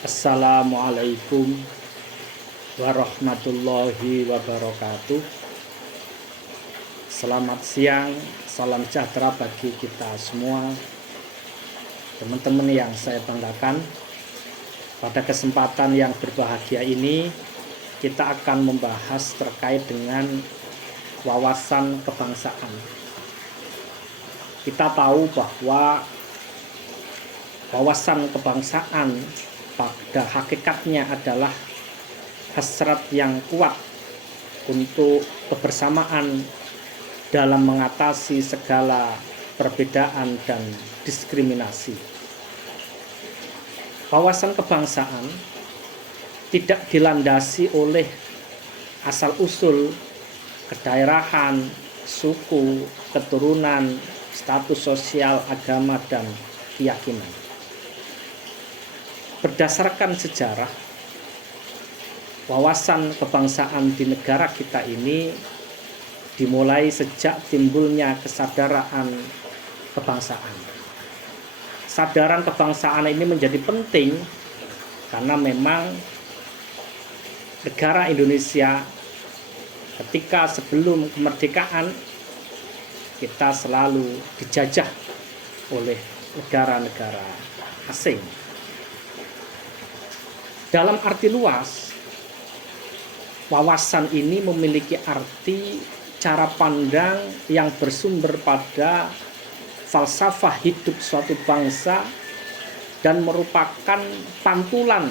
Assalamualaikum warahmatullahi wabarakatuh. Selamat siang, salam sejahtera bagi kita semua, teman-teman yang saya banggakan. Pada kesempatan yang berbahagia ini, kita akan membahas terkait dengan wawasan kebangsaan. Kita tahu bahwa wawasan kebangsaan pada hakikatnya adalah hasrat yang kuat untuk kebersamaan dalam mengatasi segala perbedaan dan diskriminasi. Wawasan kebangsaan tidak dilandasi oleh asal-usul kedaerahan, suku, keturunan, status sosial, agama, dan keyakinan. Berdasarkan sejarah, wawasan kebangsaan di negara kita ini dimulai sejak timbulnya kesadaran kebangsaan. Kesadaran kebangsaan ini menjadi penting karena memang negara Indonesia ketika sebelum kemerdekaan kita selalu dijajah oleh negara-negara asing. Dalam arti luas, wawasan ini memiliki arti cara pandang yang bersumber pada falsafah hidup suatu bangsa dan merupakan pantulan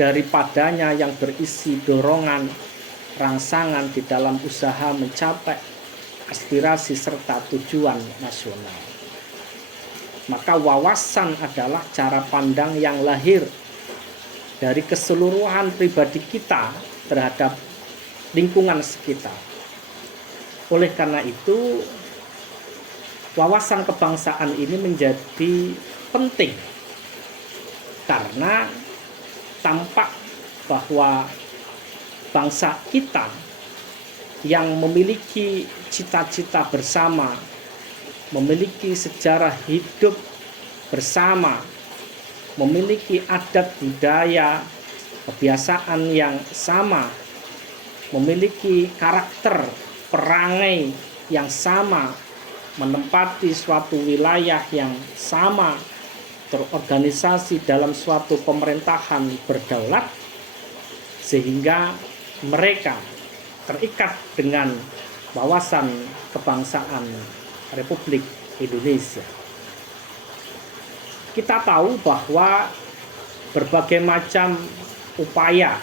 daripadanya yang berisi dorongan, rangsangan di dalam usaha mencapai aspirasi serta tujuan nasional. Maka wawasan adalah cara pandang yang lahir dari keseluruhan pribadi kita terhadap lingkungan sekitar. Oleh karena itu, wawasan kebangsaan ini menjadi penting karena tampak bahwa bangsa kita yang memiliki cita-cita bersama, memiliki sejarah hidup bersama, memiliki adat budaya, kebiasaan yang sama, memiliki karakter perangai yang sama, menempati suatu wilayah yang sama, terorganisasi dalam suatu pemerintahan berdaulat, sehingga mereka terikat dengan wawasan kebangsaan Republik Indonesia. Kita tahu bahwa berbagai macam upaya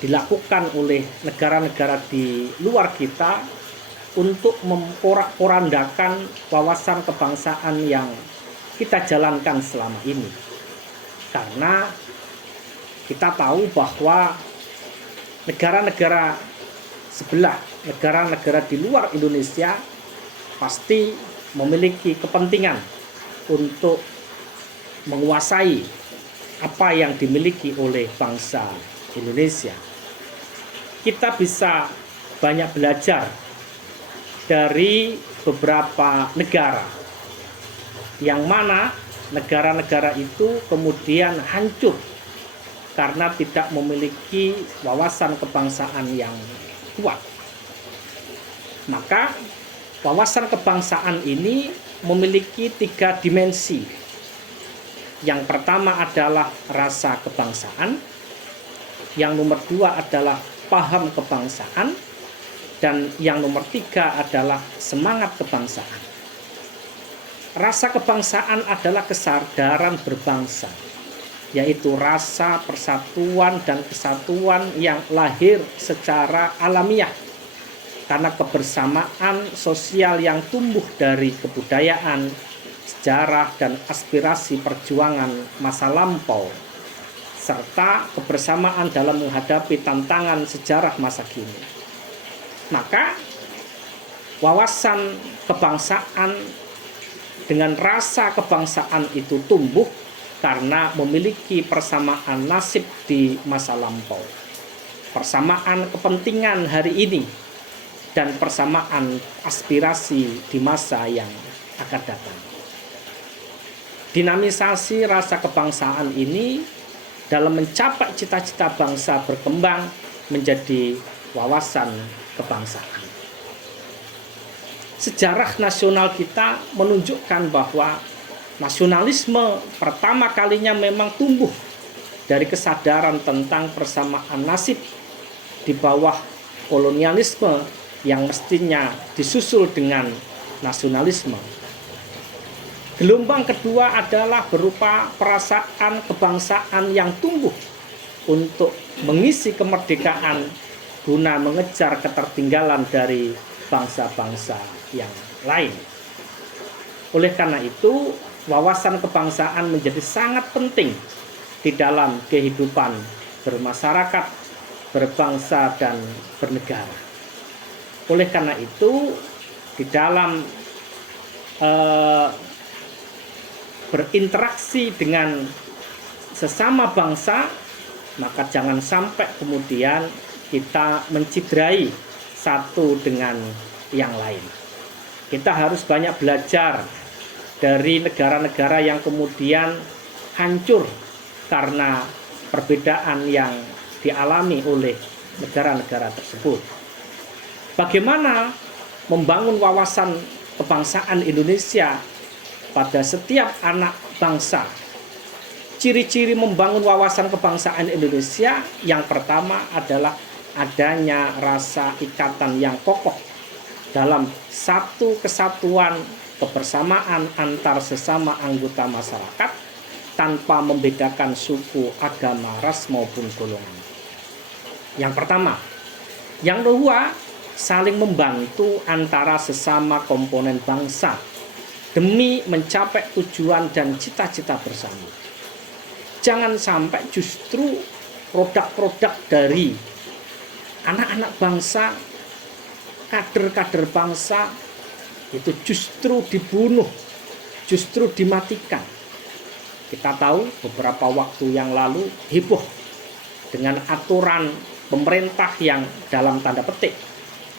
dilakukan oleh negara-negara di luar kita untuk memporak-porandakan wawasan kebangsaan yang kita jalankan selama ini. Karena kita tahu bahwa negara-negara sebelah, negara-negara di luar Indonesia pasti memiliki kepentingan untuk menguasai apa yang dimiliki oleh bangsa Indonesia. Kita bisa banyak belajar dari beberapa negara, yang mana negara-negara itu kemudian hancur karena tidak memiliki wawasan kebangsaan yang kuat. Maka wawasan kebangsaan ini memiliki 3 dimensi. Yang pertama adalah rasa kebangsaan, yang nomor 2 adalah paham kebangsaan, dan yang nomor 3 adalah semangat kebangsaan. Rasa kebangsaan adalah kesadaran berbangsa, yaitu rasa persatuan dan kesatuan yang lahir secara alamiah karena kebersamaan sosial yang tumbuh dari kebudayaan, sejarah, dan aspirasi perjuangan masa lampau, serta kebersamaan dalam menghadapi tantangan sejarah masa kini. Maka wawasan kebangsaan dengan rasa kebangsaan itu tumbuh karena memiliki persamaan nasib di masa lampau, persamaan kepentingan hari ini, dan persamaan aspirasi di masa yang akan datang. dinamisasi rasa kebangsaan ini dalam mencapai cita-cita bangsa berkembang menjadi wawasan kebangsaan. Sejarah nasional kita menunjukkan bahwa nasionalisme pertama kalinya memang tumbuh dari kesadaran tentang persamaan nasib di bawah kolonialisme yang mestinya disusul dengan nasionalisme. Gelombang kedua adalah berupa perasaan kebangsaan yang tumbuh untuk mengisi kemerdekaan guna mengejar ketertinggalan dari bangsa-bangsa yang lain. Oleh karena itu, wawasan kebangsaan menjadi sangat penting di dalam kehidupan bermasyarakat, berbangsa, dan bernegara. Oleh karena itu, di dalam berinteraksi dengan sesama bangsa, maka jangan sampai kemudian kita menciderai satu dengan yang lain. Kita harus banyak belajar dari negara-negara yang kemudian hancur karena perbedaan yang dialami oleh negara-negara tersebut. Bagaimana membangun wawasan kebangsaan Indonesia pada setiap anak bangsa? Ciri-ciri membangun wawasan kebangsaan Indonesia yang pertama adalah adanya rasa ikatan yang kokoh dalam satu kesatuan kebersamaan antar sesama anggota masyarakat tanpa membedakan suku, agama, ras maupun golongan. Yang pertama. Yang kedua, saling membantu antara sesama komponen bangsa demi mencapai tujuan dan cita-cita bersama. Jangan sampai justru produk-produk dari anak-anak bangsa, kader-kader bangsa itu justru dibunuh, justru dimatikan. Kita tahu beberapa waktu yang lalu heboh dengan aturan pemerintah yang dalam tanda petik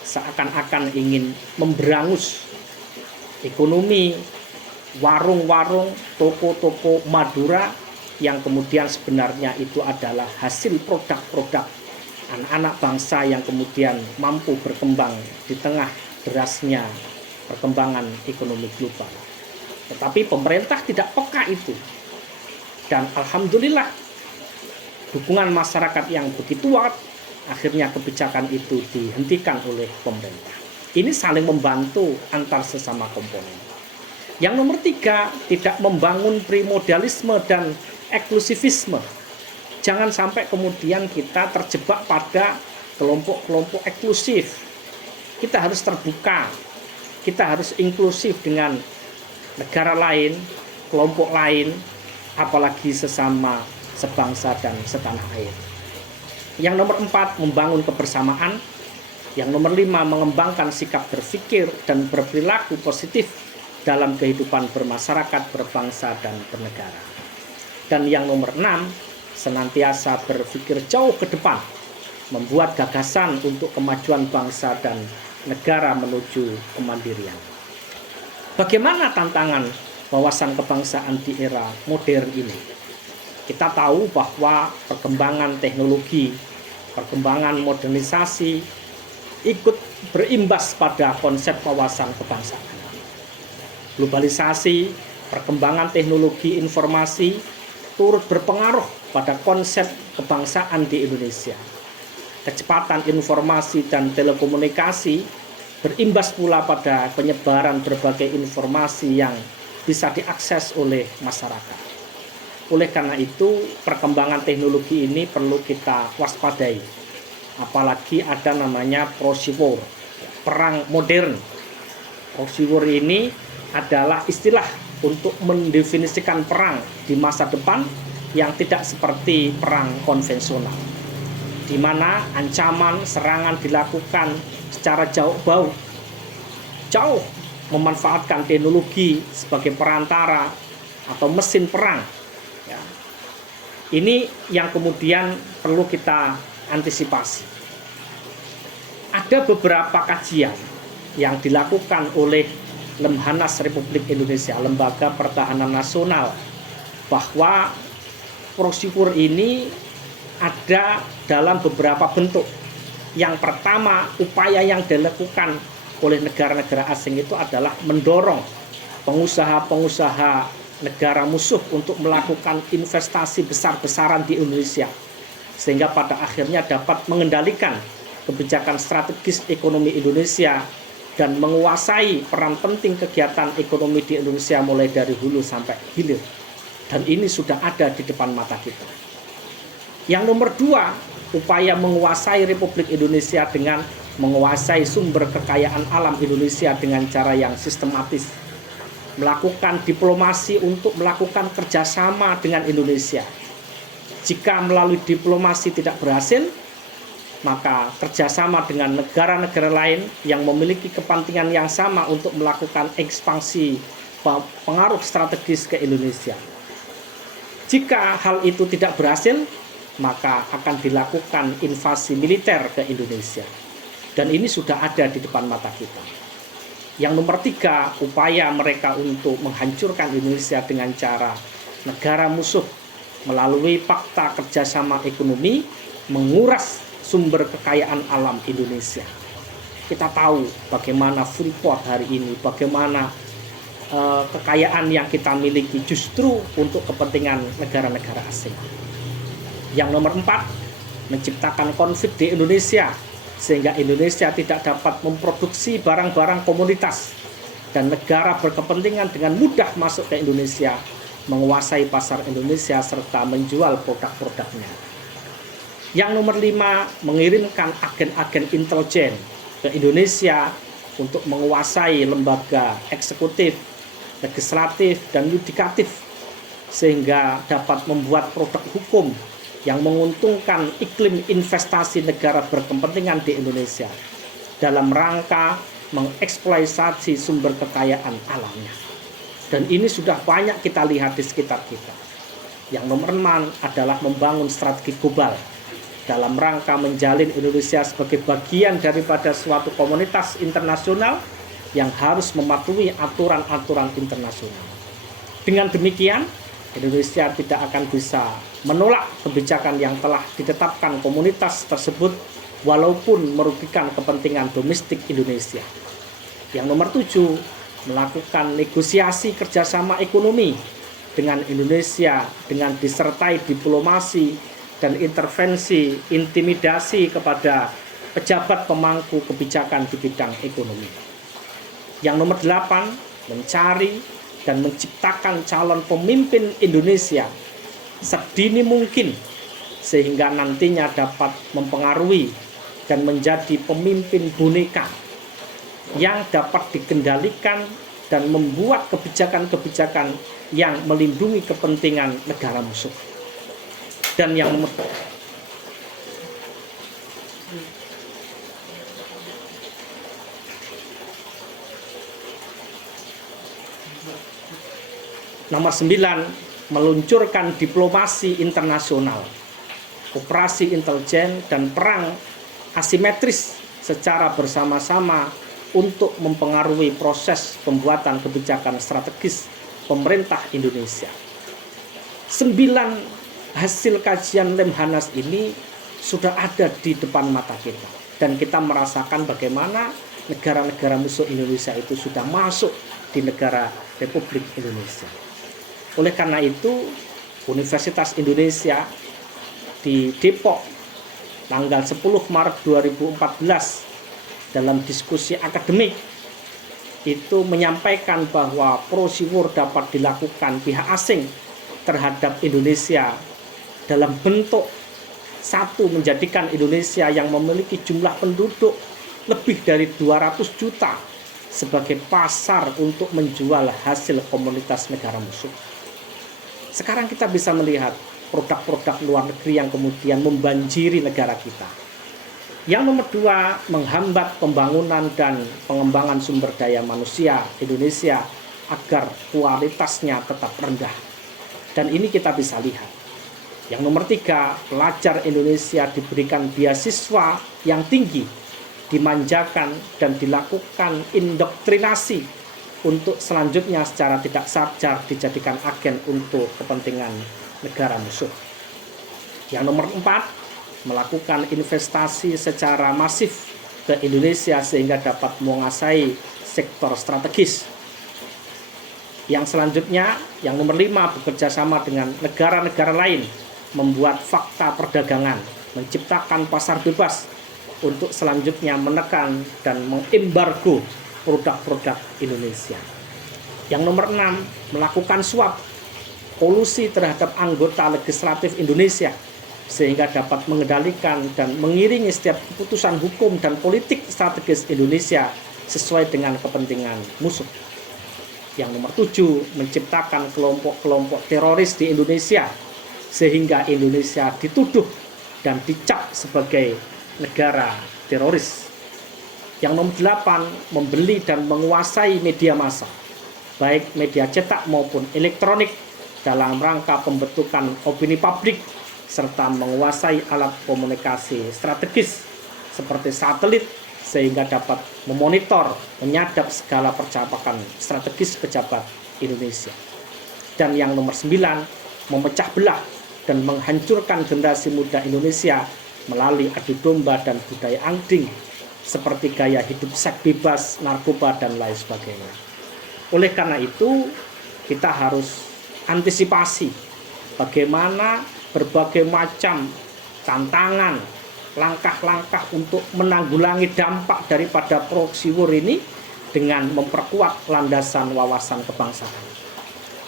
seakan-akan ingin memberangus ekonomi warung-warung, toko-toko Madura yang kemudian sebenarnya itu adalah hasil produk-produk anak-anak bangsa yang kemudian mampu berkembang di tengah derasnya perkembangan ekonomi global. Tetapi pemerintah tidak peka itu. Dan alhamdulillah dukungan masyarakat yang begitu kuat, akhirnya kebijakan itu dihentikan oleh pemerintah. Ini saling membantu antar sesama komponen. Yang nomor 3, tidak membangun primordialisme dan eksklusivisme. Jangan sampai kemudian kita terjebak pada kelompok-kelompok eksklusif. Kita harus terbuka, kita harus inklusif dengan negara lain, kelompok lain, apalagi sesama sebangsa dan setanah air. Yang nomor 4, membangun kebersamaan. Yang nomor 5, mengembangkan sikap berpikir dan berperilaku positif dalam kehidupan bermasyarakat, berbangsa, dan bernegara. Dan yang nomor 6, senantiasa berpikir jauh ke depan, membuat gagasan untuk kemajuan bangsa dan negara menuju kemandirian. Bagaimana tantangan wawasan kebangsaan di era modern ini? Kita tahu bahwa perkembangan teknologi, perkembangan modernisasi ikut berimbas pada konsep wawasan kebangsaan. Globalisasi, perkembangan teknologi informasi turut berpengaruh pada konsep kebangsaan di Indonesia. Kecepatan informasi dan telekomunikasi berimbas pula pada penyebaran berbagai informasi yang bisa diakses oleh masyarakat. Oleh karena itu, perkembangan teknologi ini perlu kita waspadai. Apalagi ada namanya proxy war, perang modern. Proxy war ini adalah istilah untuk mendefinisikan perang di masa depan yang tidak seperti perang konvensional, di mana ancaman serangan dilakukan secara jauh memanfaatkan teknologi sebagai perantara atau mesin perang. Ya. Ini yang kemudian perlu kita antisipasi. Ada beberapa kajian yang dilakukan oleh Lemhanas Republik Indonesia, Lembaga Pertahanan Nasional bahwa prosedur ini ada dalam beberapa bentuk. Yang pertama, upaya yang dilakukan oleh negara-negara asing itu adalah mendorong pengusaha-pengusaha negara musuh untuk melakukan investasi besar-besaran di Indonesia, sehingga pada akhirnya dapat mengendalikan kebijakan strategis ekonomi Indonesia dan menguasai peran penting kegiatan ekonomi di Indonesia mulai dari hulu sampai hilir. Dan ini sudah ada di depan mata kita. Yang nomor dua, upaya menguasai Republik Indonesia dengan menguasai sumber kekayaan alam Indonesia dengan cara yang sistematis. Melakukan diplomasi untuk melakukan kerjasama dengan Indonesia. Jika melalui diplomasi tidak berhasil, maka kerjasama dengan negara-negara lain yang memiliki kepentingan yang sama untuk melakukan ekspansi pengaruh strategis ke Indonesia. Jika hal itu tidak berhasil, maka akan dilakukan invasi militer ke Indonesia. Dan ini sudah ada di depan mata kita. Yang nomor tiga, upaya mereka untuk menghancurkan Indonesia dengan cara negara musuh melalui fakta kerjasama ekonomi menguras sumber kekayaan alam Indonesia. Kita tahu bagaimana Freeport hari ini, bagaimana kekayaan yang kita miliki justru untuk kepentingan negara-negara asing. Yang nomor empat, menciptakan konflik di Indonesia sehingga Indonesia tidak dapat memproduksi barang-barang komoditas dan negara berkepentingan dengan mudah masuk ke Indonesia, menguasai pasar Indonesia serta menjual produk-produknya. Yang nomor lima, mengirimkan agen-agen intelijen ke Indonesia untuk menguasai lembaga eksekutif, legislatif, dan yudikatif sehingga dapat membuat produk hukum yang menguntungkan iklim investasi negara berkepentingan di Indonesia dalam rangka mengeksploitasi sumber kekayaan alamnya. Dan ini sudah banyak kita lihat di sekitar kita. Yang nomor 6 adalah membangun strategi global dalam rangka menjalin Indonesia sebagai bagian daripada suatu komunitas internasional yang harus mematuhi aturan-aturan internasional. Dengan demikian, Indonesia tidak akan bisa menolak kebijakan yang telah ditetapkan komunitas tersebut walaupun merugikan kepentingan domestik Indonesia. Yang nomor 7, melakukan negosiasi kerjasama ekonomi dengan Indonesia dengan disertai diplomasi dan intervensi intimidasi kepada pejabat pemangku kebijakan di bidang ekonomi. Yang nomor 8, mencari dan menciptakan calon pemimpin Indonesia sedini mungkin sehingga nantinya dapat mempengaruhi dan menjadi pemimpin boneka yang dapat dikendalikan dan membuat kebijakan-kebijakan yang melindungi kepentingan negara musuh. Dan yang nomor 9, meluncurkan diplomasi internasional, operasi intelijen dan perang asimetris secara bersama-sama untuk mempengaruhi proses pembuatan kebijakan strategis pemerintah Indonesia. 9 hasil kajian Lemhanas ini sudah ada di depan mata kita dan kita merasakan bagaimana negara-negara musuh Indonesia itu sudah masuk di negara Republik Indonesia. Oleh karena itu, Universitas Indonesia di Depok tanggal 10 Maret 2014 dalam diskusi akademik itu menyampaikan bahwa prosedur dapat dilakukan pihak asing terhadap Indonesia dalam bentuk satu, menjadikan Indonesia yang memiliki jumlah penduduk lebih dari 200 juta sebagai pasar untuk menjual hasil komoditas negara musuh. Sekarang kita bisa melihat produk-produk luar negeri yang kemudian membanjiri negara kita. Yang nomor 2, menghambat pembangunan dan pengembangan sumber daya manusia Indonesia agar kualitasnya tetap rendah. Dan ini kita bisa lihat. Yang nomor 3, pelajar Indonesia diberikan beasiswa yang tinggi, dimanjakan dan dilakukan indoktrinasi untuk selanjutnya secara tidak sadar dijadikan agen untuk kepentingan negara musuh. Yang nomor 4, melakukan investasi secara masif ke Indonesia sehingga dapat menguasai sektor strategis. Yang selanjutnya, yang nomor 5, bekerja sama dengan negara-negara lain, membuat fakta perdagangan, menciptakan pasar bebas untuk selanjutnya menekan dan mengembargo produk-produk Indonesia. Yang nomor 6, melakukan suap, kolusi terhadap anggota legislatif Indonesia sehingga dapat mengendalikan dan mengiringi setiap keputusan hukum dan politik strategis Indonesia sesuai dengan kepentingan musuh. Yang nomor 7, menciptakan kelompok-kelompok teroris di Indonesia sehingga Indonesia dituduh dan dicap sebagai negara teroris. Yang nomor 8, membeli dan menguasai media massa, baik media cetak maupun elektronik, dalam rangka pembentukan opini publik serta menguasai alat komunikasi strategis seperti satelit sehingga dapat memonitor, menyadap segala percakapan strategis pejabat Indonesia. Dan yang nomor 9, memecah belah dan menghancurkan generasi muda Indonesia melalui adu domba dan budaya angking seperti gaya hidup seks bebas, narkoba, dan lain sebagainya. Oleh karena itu, kita harus antisipasi bagaimana berbagai macam tantangan, langkah-langkah untuk menanggulangi dampak daripada proxy war ini dengan memperkuat landasan wawasan kebangsaan.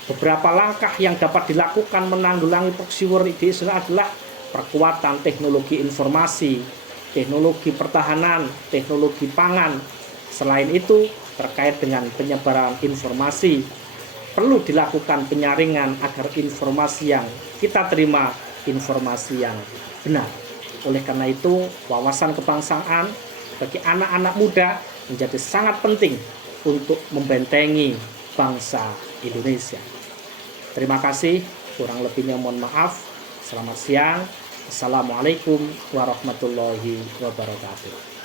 Beberapa langkah yang dapat dilakukan menanggulangi proxy war ini adalah perkuatan teknologi informasi, teknologi pertahanan, teknologi pangan. Selain itu, terkait dengan penyebaran informasi, perlu dilakukan penyaringan agar informasi yang kita terima informasi yang benar. Oleh karena itu, wawasan kebangsaan bagi anak-anak muda menjadi sangat penting untuk membentengi bangsa Indonesia. Terima kasih, kurang lebihnya mohon maaf. Selamat siang. Assalamualaikum warahmatullahi wabarakatuh.